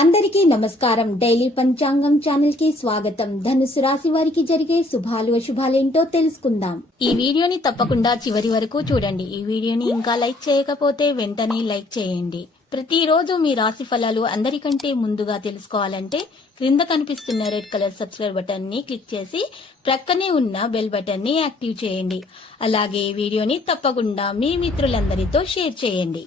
అందరికీ నమస్కారం. డైలీ పంచాంగం ఛానల్ కి స్వాగతం. ధనుసు రాశి వారికి జరిగే శుభాలు అశుభాలేంటో తెలుసుకుందాం. ఈ వీడియోని తప్పకుండా చివరి వరకు చూడండి. ఈ వీడియోని ఇంకా లైక్ చేయకపోతే వెంటనే లైక్ చేయండి. ప్రతిరోజు మీ రాశి ఫలాలు అందరికంటే ముందుగా తెలుసుకోవాలంటే క్రింద కనిపిస్తున్న రెడ్ కలర్ సబ్స్క్రైబ్ బటన్ ని క్లిక్ చేసి ప్రక్కనే ఉన్న బెల్ బటన్ ని యాక్టివ్ చేయండి. అలాగే వీడియోని తప్పకుండా మీ మిత్రులందరితో షేర్ చేయండి.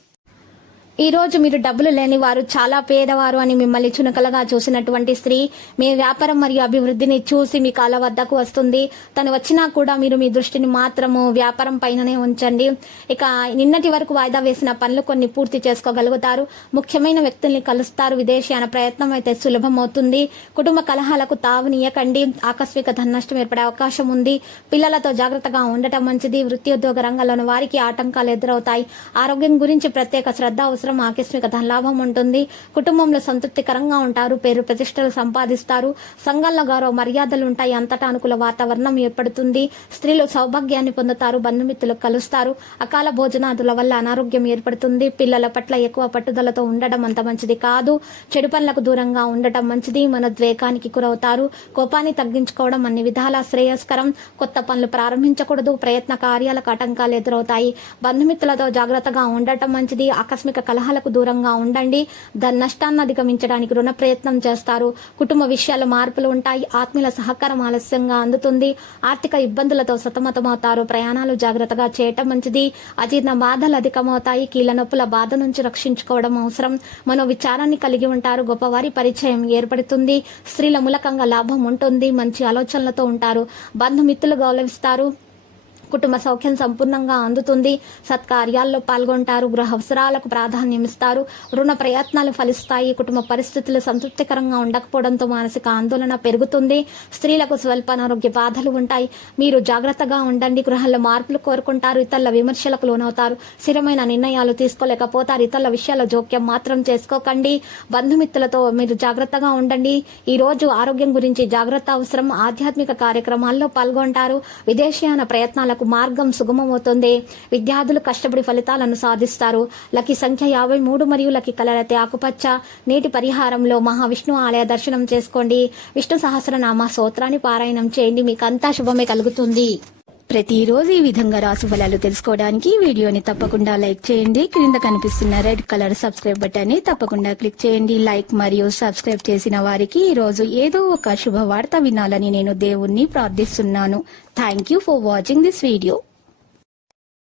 ఈ రోజు మీరు డబ్బులు లేని వారు, చాలా పేదవారు అని మిమ్మల్ని చునకలుగా చూసినటువంటి స్త్రీ మీ వ్యాపారం మరియు అభివృద్ధిని చూసి మీ కాళ్ళ వద్దకు వస్తుంది. తను వచ్చినా కూడా మీరు మీ దృష్టిని మాత్రము వ్యాపారం పైననే ఉంచండి. ఇక నిన్నటి వరకు వాయిదా వేసిన పనులు కొన్ని పూర్తి చేసుకోగలుగుతారు. ముఖ్యమైన వ్యక్తుల్ని కలుస్తారు. విదేశీయాన ప్రయత్నం అయితే సులభమవుతుంది. కుటుంబ కలహాలకు తావునీయకండి. ఆకస్మిక ధననష్టం ఏర్పడే అవకాశం ఉంది. పిల్లలతో జాగ్రత్తగా ఉండటం మంచిది. వృత్తి ఉద్యోగ రంగంలోని వారికి ఆటంకాలు ఎదురవుతాయి. ఆరోగ్యం గురించి ప్రత్యేక శ్రద్ధ అవసరం. ఆకస్మిక ధనలాభం ఉంటుంది. కుటుంబంలో సంతృప్తికరంగా ఉంటారు. పేరు ప్రతిష్టలు సంపాదిస్తారు. సంఘంలో గౌరవ మర్యాదలు ఉంటాయి. అంతటా అనుకూల వాతావరణం ఏర్పడుతుంది. స్త్రీలు సౌభాగ్యాన్ని పొందుతారు. బంధుమిత్రులు కలుస్తారు. అకాల భోజనాదుల వల్ల అనారోగ్యం ఏర్పడుతుంది. పిల్లల పట్ల ఎక్కువ పట్టుదలతో ఉండడం అంత మంచిది కాదు. చెడు పనులకు దూరంగా ఉండటం మంచిది. మనోద్వేగానికి గురవుతారు. కోపాన్ని తగ్గించుకోవడం అన్ని విధాలా శ్రేయస్కరం. కొత్త పనులు ప్రారంభించకూడదు. ప్రయత్న కార్యాలకు ఆటంకాలు ఎదురవుతాయి. బంధుమిత్రులతో జాగ్రత్తగా ఉండటం మంచిది. ఆకస్మిక కలహాలకు దూరంగా ఉండండి. నష్టాన్ని అధిగమించడానికి రుణ ప్రయత్నం చేస్తారు. కుటుంబ విషయాల మార్పులు ఉంటాయి. ఆత్మీయుల సహకారం ఆలస్యంగా అందుతుంది. ఆర్థిక ఇబ్బందులతో సతమతమవుతారు. ప్రయాణాలు జాగ్రత్తగా చేయటం మంచిది. అజీర్ణ బాధలు అధికమవుతాయి. కీళ్ల నొప్పుల బాధ నుంచి రక్షించుకోవడం అవసరం. మనో విచారాన్ని కలిగి ఉంటారు. గొప్పవారి పరిచయం ఏర్పడుతుంది. స్త్రీల మూలకంగా లాభం ఉంటుంది. మంచి ఆలోచనలతో ఉంటారు. బంధుమిత్రులు గౌరవిస్తారు. కుటుంబ సౌఖ్యం సంపూర్ణంగా అందుతుంది. సత్కార్యాల్లో పాల్గొంటారు. గృహ అవసరాలకు ప్రాధాన్యం ఇస్తారు. రుణ ప్రయత్నాలు ఫలిస్తాయి. కుటుంబ పరిస్థితులు సంతృప్తికరంగా ఉండకపోవడంతో మానసిక ఆందోళన పెరుగుతుంది. స్త్రీలకు స్వల్ప అనారోగ్య బాధలు ఉంటాయి. మీరు జాగ్రత్తగా ఉండండి. గృహాల్లో మార్పులు కోరుకుంటారు. ఇతరుల విమర్శలకు లోనవుతారు. స్థిరమైన నిర్ణయాలు తీసుకోలేకపోతారు. ఇతరుల విషయాల జోక్యం మాత్రం చేసుకోకండి. బంధుమిత్రులతో మీరు జాగ్రత్తగా ఉండండి. ఈ రోజు ఆరోగ్యం గురించి జాగ్రత్త అవసరం. ఆధ్యాత్మిక కార్యక్రమాల్లో పాల్గొంటారు. విదేశీయాన ప్రయత్నాలకు మార్గం సుగమమవుతుంది. విద్యార్థులు కష్టపడి ఫలితాలను సాధిస్తారు. లక్కీ సంఖ్య 53 మరియు లక్కీ కలర్ అయితే ఆకుపచ్చ. నేటి పరిహారంలో మహావిష్ణు ఆలయ దర్శనం చేసుకోండి. విష్ణు సహస్రనామ స్తోత్రాన్ని పారాయణం చేయండి. మీకు అంతా శుభమే కలుగుతుంది. ప్రతిరోజు ఈ విధంగా రాశి ఫలాలు తెలుసుకోవడానికి వీడియోని తప్పకుండా లైక్ చేయండి. క్రింద కనిపిస్తున్న రెడ్ కలర్ సబ్స్క్రైబ్ బటన్ ని తప్పకుండా క్లిక్ చేయండి. లైక్ మరియు సబ్స్క్రైబ్ చేసిన వారికి ఈ రోజు ఏదో ఒక శుభవార్త వినాలని నేను దేవుణ్ణి ప్రార్థిస్తున్నాను. Thank you for watching this video.